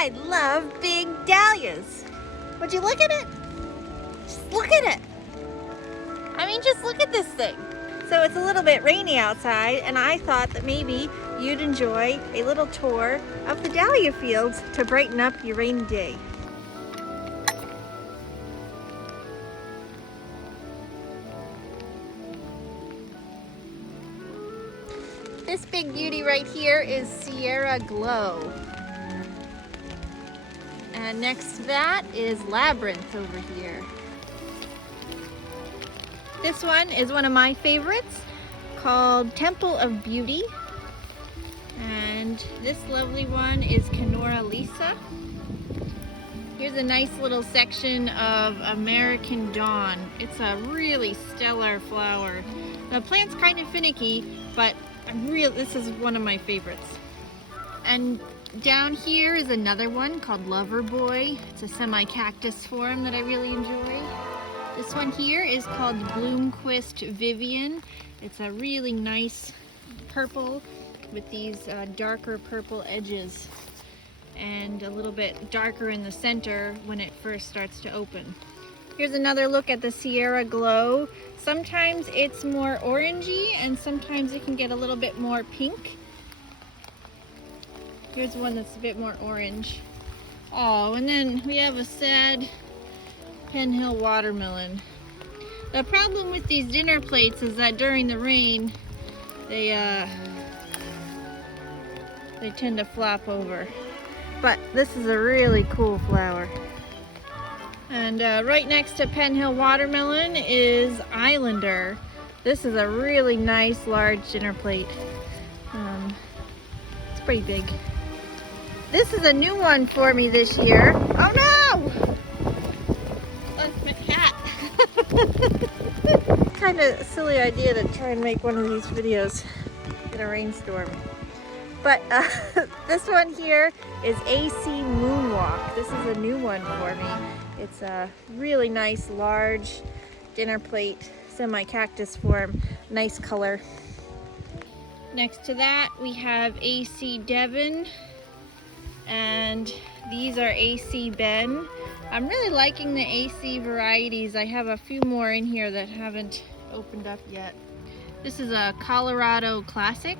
I love big dahlias. Would you look at it? Just look at it. I mean, just look at this thing. So it's a little bit rainy outside, and I thought that maybe you'd enjoy a little tour of the dahlia fields to brighten up your rainy day. This big beauty right here is Sierra Glow. And next to that is Labyrinth over here. This one is one of my favorites, called Temple of Beauty. And this lovely one is Kenora Lisa. Here's a nice little section of American Dawn. It's a really stellar flower. The plant's kind of finicky, but this is one of my favorites. And down here is another one called Lover Boy. It's a semi-cactus form that I really enjoy. This one here is called Bloomquist Vivian. It's a really nice purple with these darker purple edges and a little bit darker in the center when it first starts to open. Here's another look at the Sierra Glow. Sometimes it's more orangey and sometimes it can get a little bit more pink. Here's one that's a bit more orange. Oh, and then we have a sad Penn Hill watermelon. The problem with these dinner plates is that during the rain, they tend to flop over. But this is a really cool flower. And right next to Penn Hill watermelon is Islander. This is a really nice large dinner plate. It's pretty big. This is a new one for me this year. Oh no! Left my hat. Kind of silly idea to try and make one of these videos in a rainstorm. But this one here is AC Moonwalk. This is a new one for me. It's a really nice large dinner plate, semi-cactus form, nice color. Next to that we have AC Devon, and these are AC Ben. I'm really liking the AC varieties. I have a few more in here that haven't opened up yet. This is a Colorado Classic.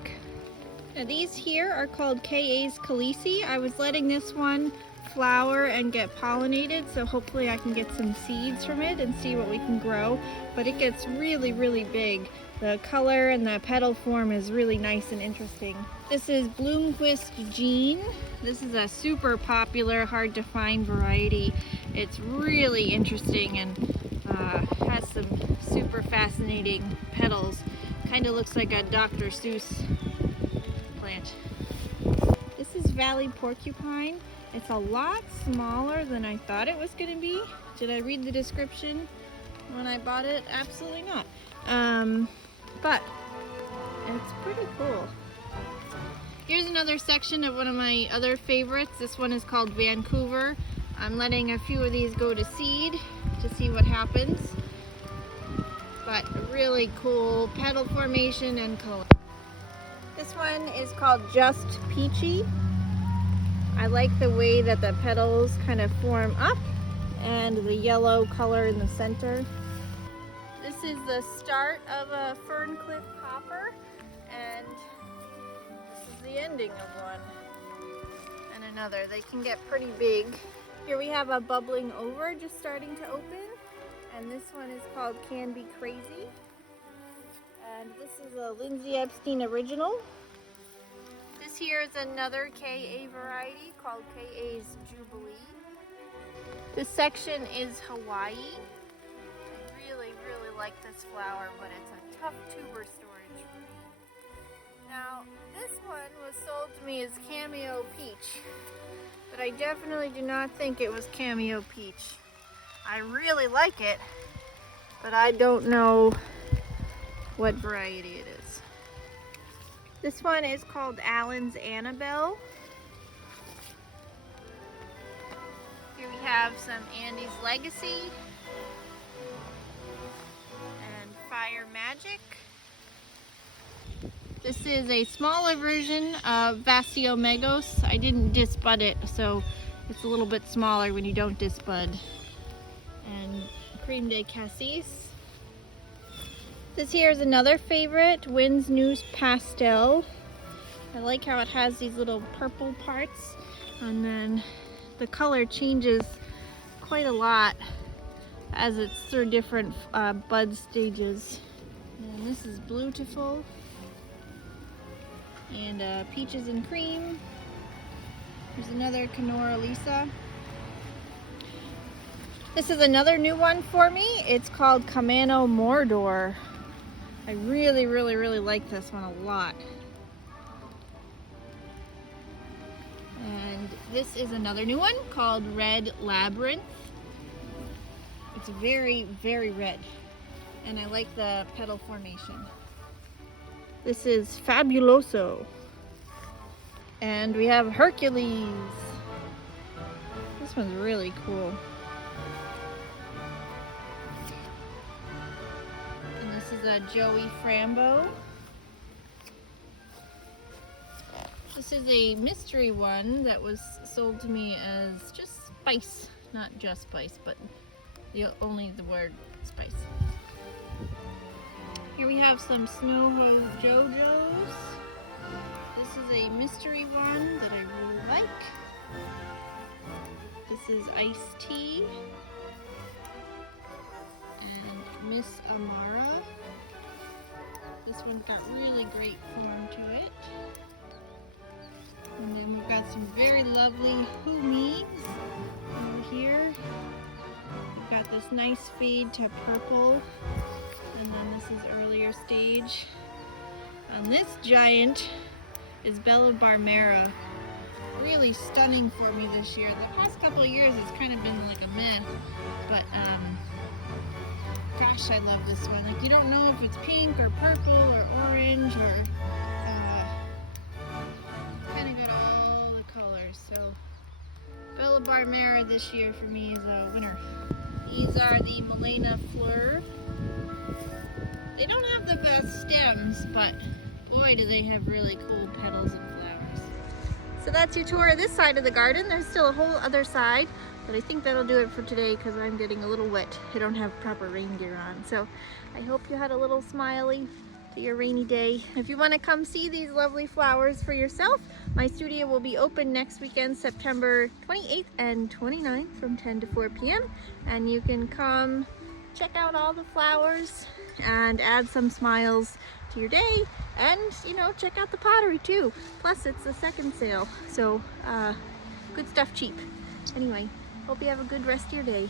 Now these here are called K.A.'s Khaleesi. I was letting this one flower and get pollinated, so hopefully I can get some seeds from it and see what we can grow. But it gets really, really big. The color and the petal form is really nice and interesting. This is Bloomquist Jean. This is a super popular, hard to find variety. It's really interesting and has some super fascinating petals. Kind of looks like a Dr. Seuss plant. This is Valley Porcupine. It's a lot smaller than I thought it was going to be. Did I read the description when I bought it? Absolutely not. But it's pretty cool. Here's another section of one of my other favorites. This one is called Vancouver. I'm letting a few of these go to seed to see what happens. But really cool petal formation and color. This one is called Just Peachy. I like the way that the petals kind of form up and the yellow color in the center. This is the start of a Ferncliff hopper, and this is the ending of one and another. They can get pretty big. Here we have a bubbling over just starting to open, and this one is called Can Be Crazy. And this is a Lindsey Epstein original. This here is another K.A. variety called K.A.'s Jubilee. This section is Hawaii. I really, really like this flower, but it's a tough tuber storage for me. Now, this one was sold to me as Cameo Peach, but I definitely do not think it was Cameo Peach. I really like it, but I don't know what variety it is. This one is called Allen's Annabelle. Here we have some Andy's Legacy and Fire Magic. This is a smaller version of Vasiomegos. I didn't disbud it, so it's a little bit smaller when you don't disbud. And Cream de Cassis. This here is another favorite, Wynn's News Pastel. I like how it has these little purple parts, and then the color changes quite a lot as it's through different bud stages. And this is Beautiful, and Peaches and Cream. There's another Canora Lisa. This is another new one for me. It's called Camano Mordor. I really like this one a lot. And this is another new one called Red Labyrinth. It's very red, and I like the petal formation. This is Fabuloso. And we have Hercules. This one's really cool. And this is a Joey Frambo. This is a mystery one that was sold to me as just spice, not just spice, but only the word spice. Here we have some Snow Hose JoJo's. This is a mystery one that I really like. This is Iced Tea and Miss Amara. This one's got really great form to it. And then we've got some very lovely Humis over here. We've got this nice fade to purple, and then this is earlier stage. And this giant is Bella Barmera. Really stunning for me this year. The past couple of years it's kind of been like a meh, but gosh, I love this one. Like, you don't know if it's pink or purple or orange or kind of got all the colors. So Bella Barmera this year for me is a winner. These are the Milena Fleur. They don't have the best stems, but boy do they have really cool petals and flowers. So that's your tour of this side of the garden. There's still a whole other side, but I think that'll do it for today because I'm getting a little wet. I don't have proper rain gear on. So I hope you had a little smiley to your rainy day. If you want to come see these lovely flowers for yourself, my studio will be open next weekend, September 28th and 29th from 10 to 4 p.m. And you can come check out all the flowers and add some smiles to your day, and you know, check out the pottery too. Plus it's the second sale, so good stuff cheap. Anyway, hope you have a good rest of your day.